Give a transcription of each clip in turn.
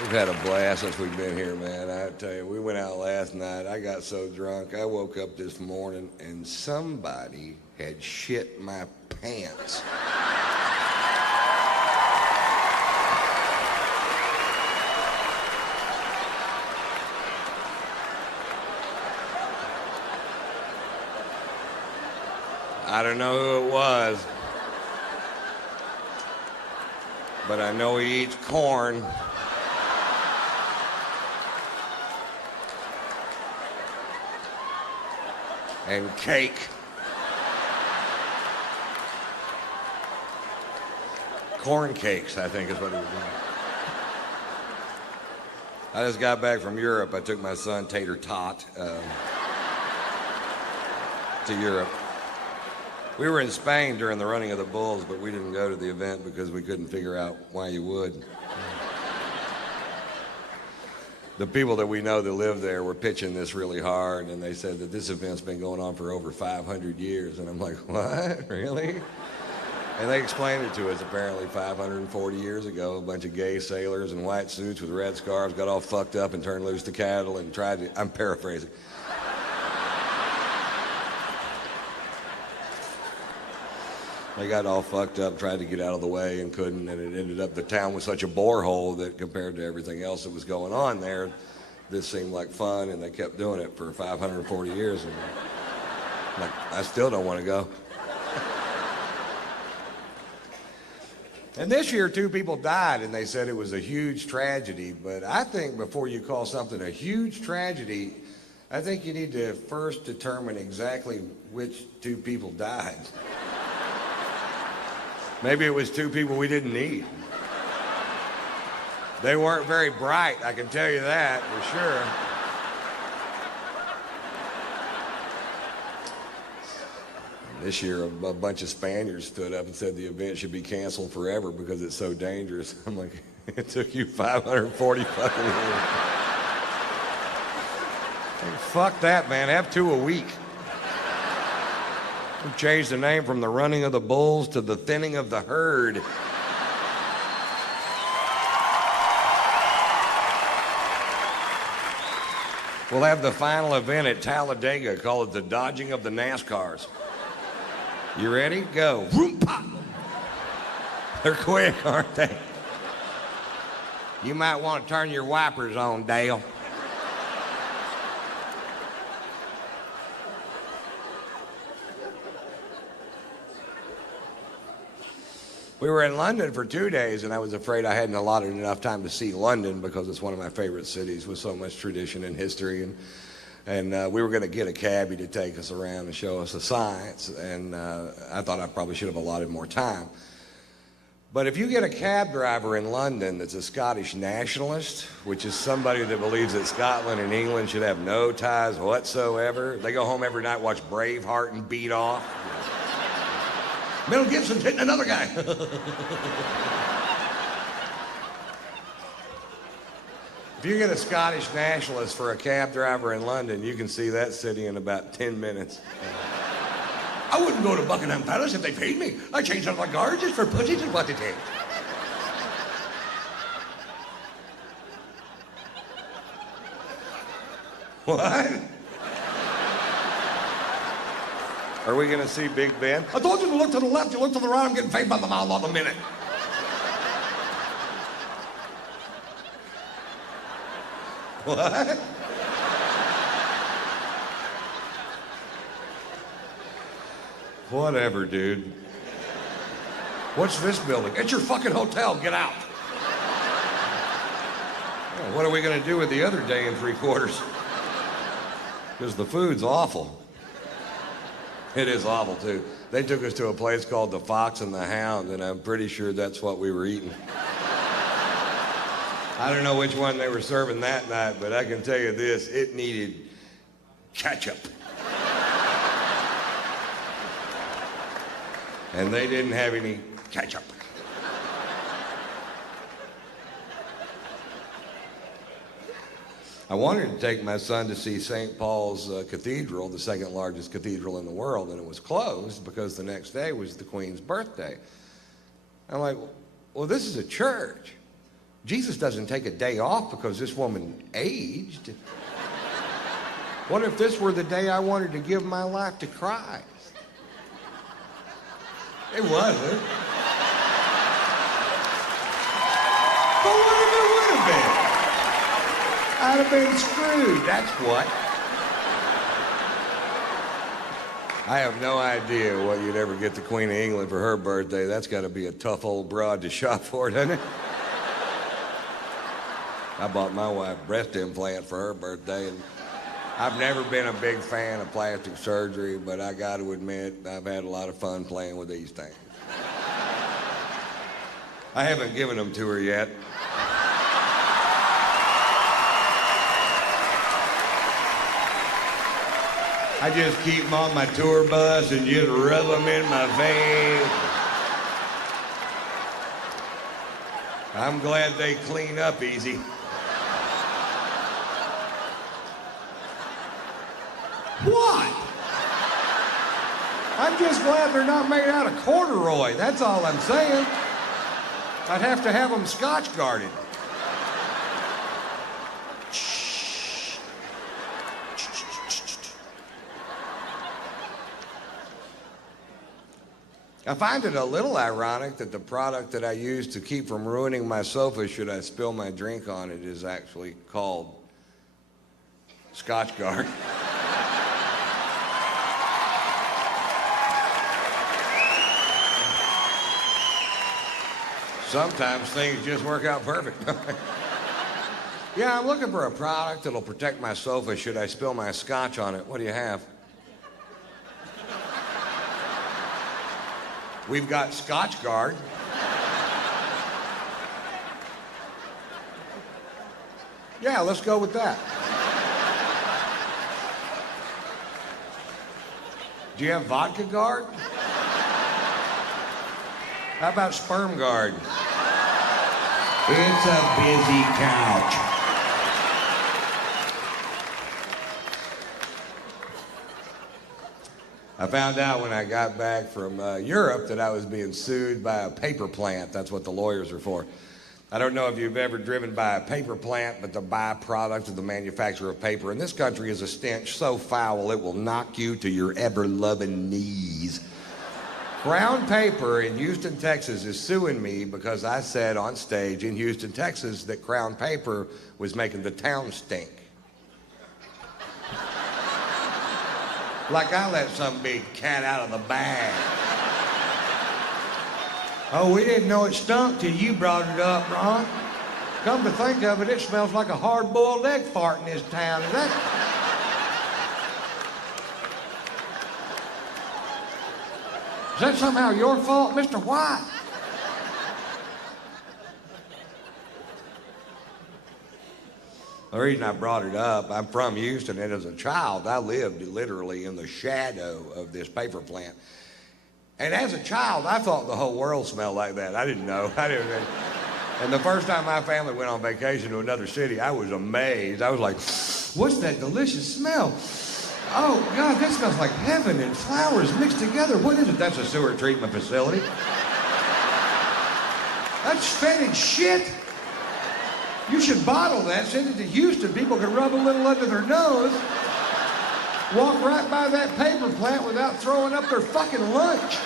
We've had a blast since we've been here, man. I tell you, we went out last night. I got so drunk. I woke up this morning and somebody had shit my pants. I don't know who it was, but I know he eats corn. And cake. Corn cakes, I think is what it was. I just got back from Europe. I took my son Tater Tot to Europe. We were in Spain during the running of the bulls, but we didn't go to the event because we couldn't figure out why you would. The people that we know that live there were pitching this really hard, and they said that this event's been going on for over 500 years. And I'm like, what? Really? And they explained it to us. Apparently 540 years ago, a bunch of gay sailors in white suits with red scarves got all fucked up and turned loose the cattle and tried to, I'm paraphrasing. They got all fucked up, tried to get out of the way and couldn't, and it ended up, the town was such a borehole that compared to everything else that was going on there, this seemed like fun, and they kept doing it for 540 years. And like, I still don't want to go. And this year, 2 people died, and they said it was a huge tragedy, but I think before you call something a huge tragedy, I think you need to first determine exactly which 2 people died. Maybe it was 2 people we didn't need. They weren't very bright, I can tell you that for sure. This year, a bunch of Spaniards stood up and said the event should be canceled forever because it's so dangerous. I'm like, it took you 540 fucking years. Hey, fuck that, man. Have 2 a week. We changed the name from the running of the bulls to the thinning of the herd. We'll have the final event at Talladega, call it the dodging of the NASCARs. You ready? Go. Vroom, pop. They're quick, aren't they? You might want to turn your wipers on, Dale. We were in London for 2 days, and I was afraid I hadn't allotted enough time to see London because it's one of my favorite cities with so much tradition and history. And we were going to get a cabbie to take us around and show us the sights, and I thought I probably should have allotted more time. But if you get a cab driver in London that's a Scottish nationalist, which is somebody that believes that Scotland and England should have no ties whatsoever, they go home every night, watch Braveheart and beat off. Mel Gibson's hitting another guy. If you get a Scottish nationalist for a cab driver in London, you can see that city in about 10 minutes. I wouldn't go to Buckingham Palace if they paid me. I changed out my guards just for pussies and what it is. What? Are we going to see Big Ben? I told you to look to the left, you look to the right, I'm getting paid by the mile on the minute. What? Whatever, dude. What's this building? It's your fucking hotel, get out. Well, what are we going to do with the other day and 3/4? Because the food's awful. It is awful, too. They took us to a place called the Fox and the Hound, and I'm pretty sure that's what we were eating. I don't know which one they were serving that night, but I can tell you this, it needed ketchup. And they didn't have any ketchup. I wanted to take my son to see St. Paul's Cathedral, the 2nd largest cathedral in the world, and it was closed because the next day was the Queen's birthday. I'm like, well, this is a church. Jesus doesn't take a day off because this woman aged. What if this were the day I wanted to give my life to Christ? It wasn't. But what if it would have been? I'd have been screwed, that's what. I have no idea what you'd ever get the Queen of England for her birthday. That's got to be a tough old broad to shop for, doesn't it? I bought my wife a breast implant for her birthday, and I've never been a big fan of plastic surgery, but I got to admit, I've had a lot of fun playing with these things. I haven't given them to her yet. I just keep them on my tour bus and just rub them in my face. I'm glad they clean up easy. What? I'm just glad they're not made out of corduroy. That's all I'm saying. I'd have to have them Scotch guarded. I find it a little ironic that the product that I use to keep from ruining my sofa should I spill my drink on it is actually called Scotch Guard. Sometimes things just work out perfect. Yeah, I'm looking for a product that'll protect my sofa should I spill my scotch on it. What do you have? We've got Scotch Guard. Yeah, let's go with that. Do you have Vodka Guard? How about Sperm Guard? It's a busy couch. I found out when I got back from Europe that I was being sued by a paper plant. That's what the lawyers are for. I don't know if you've ever driven by a paper plant, but the byproduct of the manufacture of paper in this country is a stench so foul it will knock you to your ever-loving knees. Crown Paper in Houston, Texas is suing me because I said on stage in Houston, Texas that Crown Paper was making the town stink. Like I let some big cat out of the bag. Oh, we didn't know it stunk till you brought it up, Ron. Come to think of it, it smells like a hard-boiled egg fart in this town. Is that somehow your fault, Mr. White? The reason I brought it up, I'm from Houston, and as a child, I lived literally in the shadow of this paper plant. And as a child, I thought the whole world smelled like that. I didn't know. And the first time my family went on vacation to another city, I was amazed. I was like, what's that delicious smell? Oh, God, that smells like heaven and flowers mixed together. What is it? That's a sewer treatment facility. That's fetid shit. You should bottle that, send it to Houston. People can rub a little under their nose, walk right by that paper plant without throwing up their fucking lunch.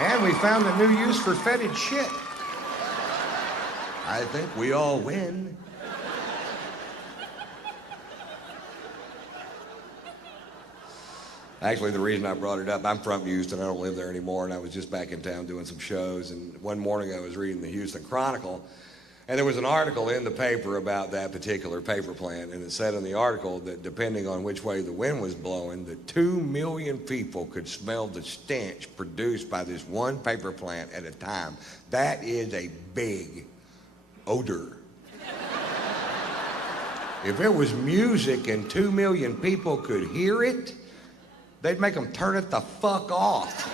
And we found a new use for fetid shit. I think we all win. Actually, the reason I brought it up, I'm from Houston. I don't live there anymore, and I was just back in town doing some shows. And one morning I was reading the Houston Chronicle, and there was an article in the paper about that particular paper plant. And it said in the article that depending on which way the wind was blowing, that 2 million people could smell the stench produced by this one paper plant at a time. That is a big odor. If it was music and 2 million people could hear it, they'd make them turn it the fuck off.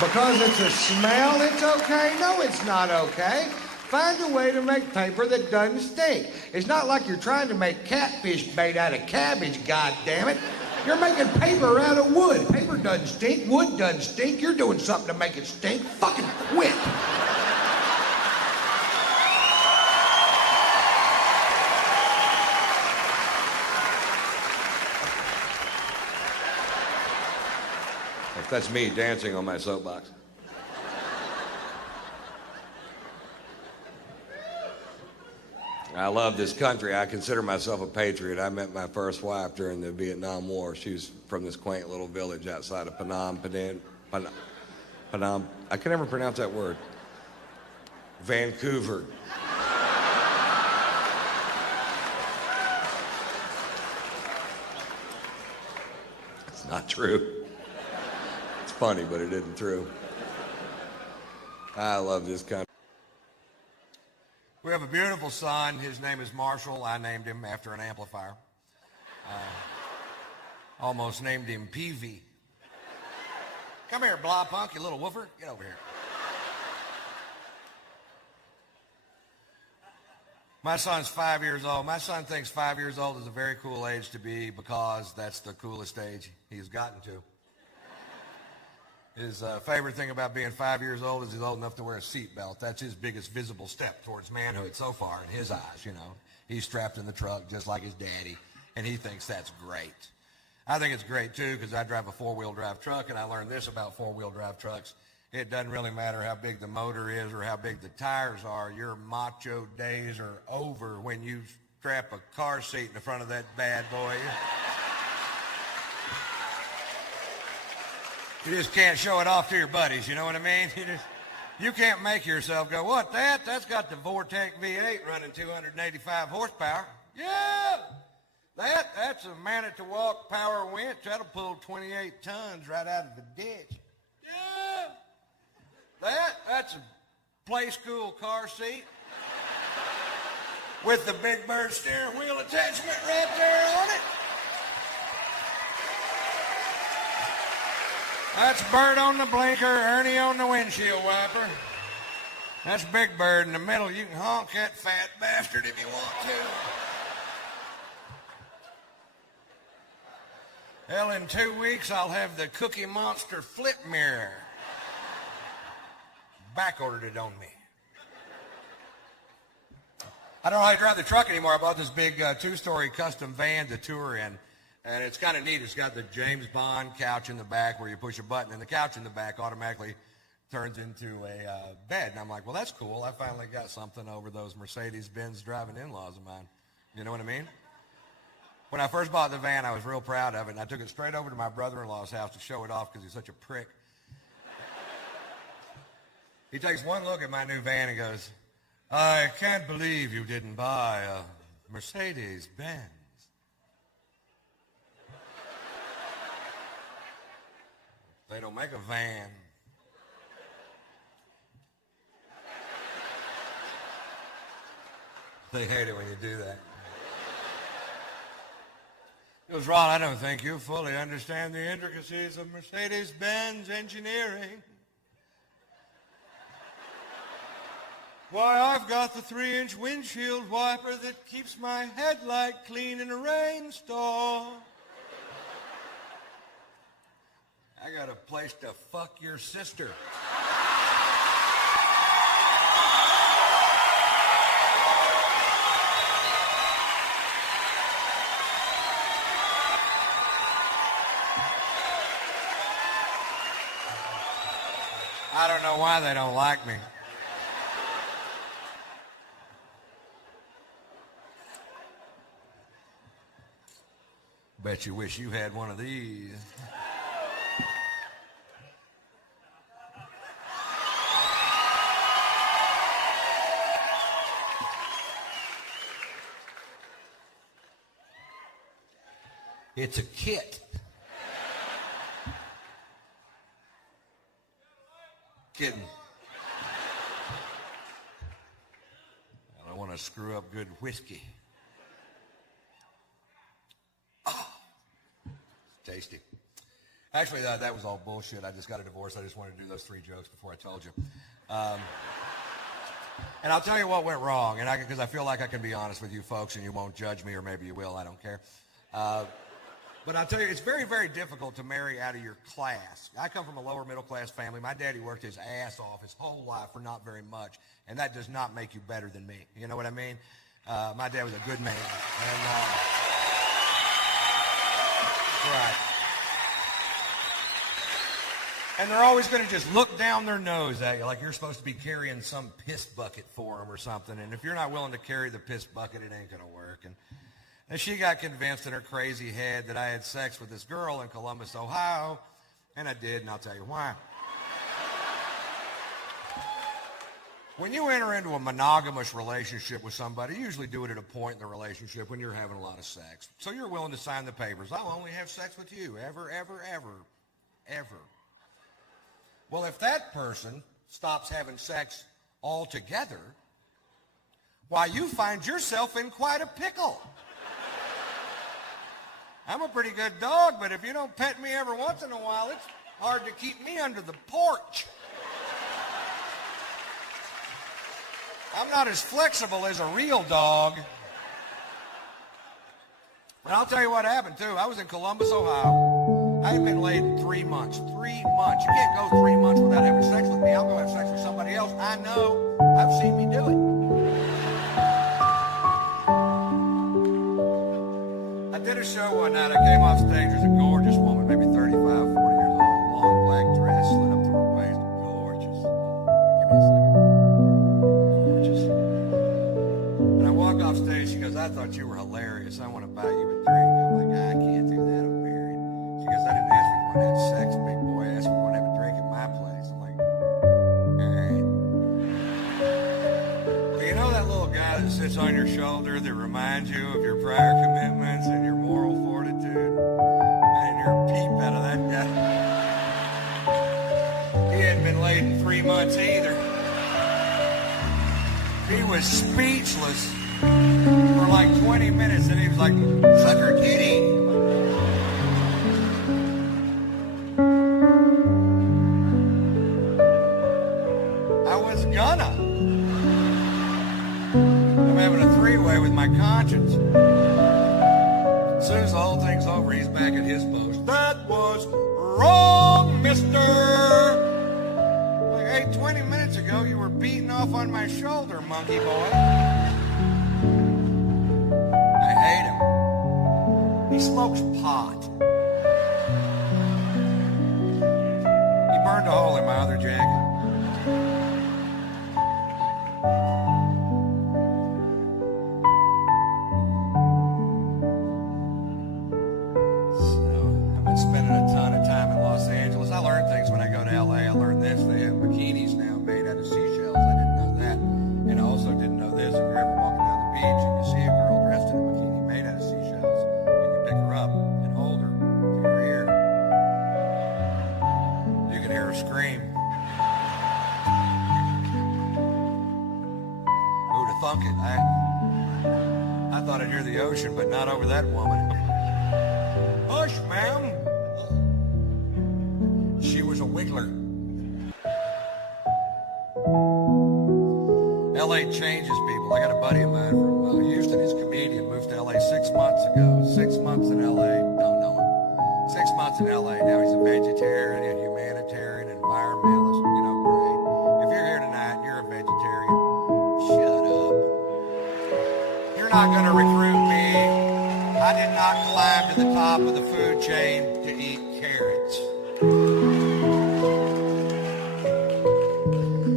Because it's a smell, it's okay? No, it's not okay. Find a way to make paper that doesn't stink. It's not like you're trying to make catfish bait out of cabbage, goddammit. You're making paper out of wood. Paper doesn't stink, wood doesn't stink. You're doing something to make it stink. Fucking quit. That's me dancing on my soapbox. I love this country. I consider myself a patriot. I met my first wife during the Vietnam War. She was from this quaint little village outside of Phnom Penh. I can never pronounce that word. Vancouver. It's not true. It's funny, but it isn't true. I love this country. We have a beautiful son. His name is Marshall. I named him after an amplifier. Almost named him Peavy. Come here, blah punk, you little woofer. Get over here. My son's 5 years old. My son thinks 5 years old is a very cool age to be because that's the coolest age he's gotten to. His favorite thing about being 5 years old is he's old enough to wear a seatbelt. That's his biggest visible step towards manhood so far in his eyes, you know. He's strapped in the truck just like his daddy, and he thinks that's great. I think it's great, too, because I drive a four-wheel drive truck, and I learned this about four-wheel drive trucks. It doesn't really matter how big the motor is or how big the tires are. Your macho days are over when you strap a car seat in the front of that bad boy. You just can't show it off to your buddies, you know what I mean? You can't make yourself go, what, that? That's got the Vortec V8 running 285 horsepower. Yeah! That's a man-at-the-walk power winch. That'll pull 28 tons right out of the ditch. Yeah! That's a play school car seat with the Big Bird steering wheel attachment right there on it. That's Bert on the blinker, Ernie on the windshield wiper. That's Big Bird in the middle. You can honk that fat bastard if you want to. Hell, in 2 weeks, I'll have the Cookie Monster flip mirror. Back ordered it on me. I don't know how to drive the truck anymore. I bought this big two-story custom van to tour in. And it's kind of neat. It's got the James Bond couch in the back where you push a button, and the couch in the back automatically turns into a bed. And I'm like, well, that's cool. I finally got something over those Mercedes-Benz driving in-laws of mine. You know what I mean? When I first bought the van, I was real proud of it, and I took it straight over to my brother-in-law's house to show it off because he's such a prick. He takes one look at my new van and goes, I can't believe you didn't buy a Mercedes-Benz. They don't make a van. They hate it when you do that. He goes, Ron, I don't think you fully understand the intricacies of Mercedes-Benz engineering. Why, I've got the 3-inch windshield wiper that keeps my headlight clean in a rainstorm. I got a place to fuck your sister. I don't know why they don't like me. Bet you wish you had one of these. It's a kit. Kidding. I don't want to screw up good whiskey. Oh, tasty. Actually, that was all bullshit. I just got a divorce. I just wanted to do those 3 jokes before I told you. And I'll tell you what went wrong, and because I feel like I can be honest with you folks, and you won't judge me, or maybe you will. I don't care. But I'll tell you, it's very, very difficult to marry out of your class. I come from a lower middle class family. My daddy worked his ass off his whole life for not very much, and that does not make you better than me. You know what I mean? My dad was a good man. And, right. And they're always going to just look down their nose at you like you're supposed to be carrying some piss bucket for them or something. And if you're not willing to carry the piss bucket, it ain't going to work. And she got convinced in her crazy head that I had sex with this girl in Columbus, Ohio, and I did, and I'll tell you why. When you enter into a monogamous relationship with somebody, you usually do it at a point in the relationship when you're having a lot of sex. So you're willing to sign the papers. I'll only have sex with you, ever, ever, ever, ever. Well, if that person stops having sex altogether, why, you find yourself in quite a pickle. I'm a pretty good dog, but if you don't pet me every once in a while, it's hard to keep me under the porch. I'm not as flexible as a real dog. And I'll tell you what happened, too. I was in Columbus, Ohio. I had been laid in 3 months. 3 months. You can't go 3 months without having sex with me. I'll go have sex with somebody else. I know. I've seen me do it. I did a show one night. I came off stage. There's a gorgeous woman, maybe 35, 40 years old, long black dress, slit up to her waist. Gorgeous. Give me a second. Gorgeous. When I walked off stage, she goes, I thought you were hilarious. I want to buy you a drink. I'm like, I can't do that. I'm married. She goes, I didn't ask you if you want to have sex, big boy. I asked if you want to have a drink at my place. I'm like, all right. Well, you know that little guy that sits on your shoulder that reminds you of your prior commitments and your moral fortitude? And you're a peep out of that guy. He hadn't been laid in 3 months either. He was speechless for like 20 minutes, and he was like, suck her titty. I was gonna. I'm having a three-way with my conscience. As soon as the whole thing's over, he's back at his post. That was wrong, mister. Like, hey, 20 minutes ago, you were beating off on my shoulder, monkey boy. I hate him. He smokes pot. He burned a hole in my other jacket. Spending a ton of time in Los Angeles. I learned things when I go to LA. I learned this. They have bikinis now made out of seashells. I didn't know that. And I also didn't know this. If you're ever walking down the beach and you see a girl dressed in a bikini made out of seashells, and you pick her up and hold her to your ear, you can hear her scream. Who'd have thunk it? I thought I'd hear the ocean, but not over that woman. Hush, ma'am. She was a wiggler. LA changes people. I got a buddy of mine from Houston. He's a comedian. Moved to LA 6 months ago. 6 months in LA. Don't know him. 6 months in LA. Now he's a vegetarian, a humanitarian, environmentalist. You know, great. If you're here tonight and you're a vegetarian, shut up. You're not going to recruit me. I did not climb to the top of the food chain to eat carrots.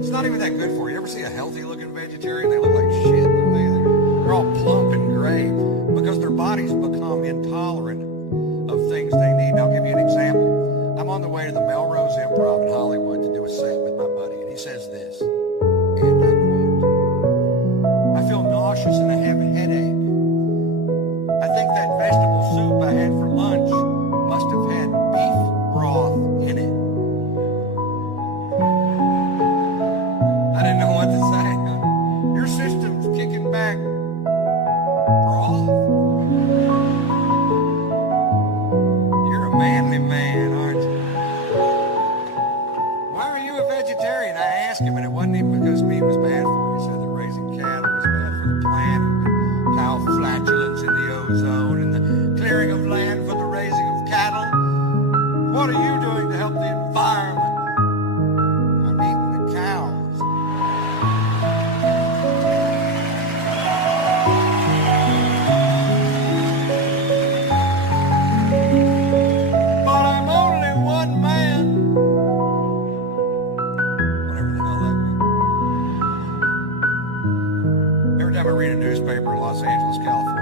It's not even that good for you. You ever see a healthy-looking vegetarian? They look like shit. They're all plump and gray because their bodies become intolerant of things they need. And I'll give you an example. I'm on the way to the Melrose Improv in Hollywood to do a set with my buddy, and he says this, and I quote, I feel nauseous and I have a headache. I think that vegetable soup I had for lunch must have had beef broth in it. I didn't know what to say. Your system's kicking back broth. You're a manly man, aren't you? Why are you a vegetarian? I asked him, and it wasn't even because meat was bad for you. He I read a newspaper in Los Angeles, California.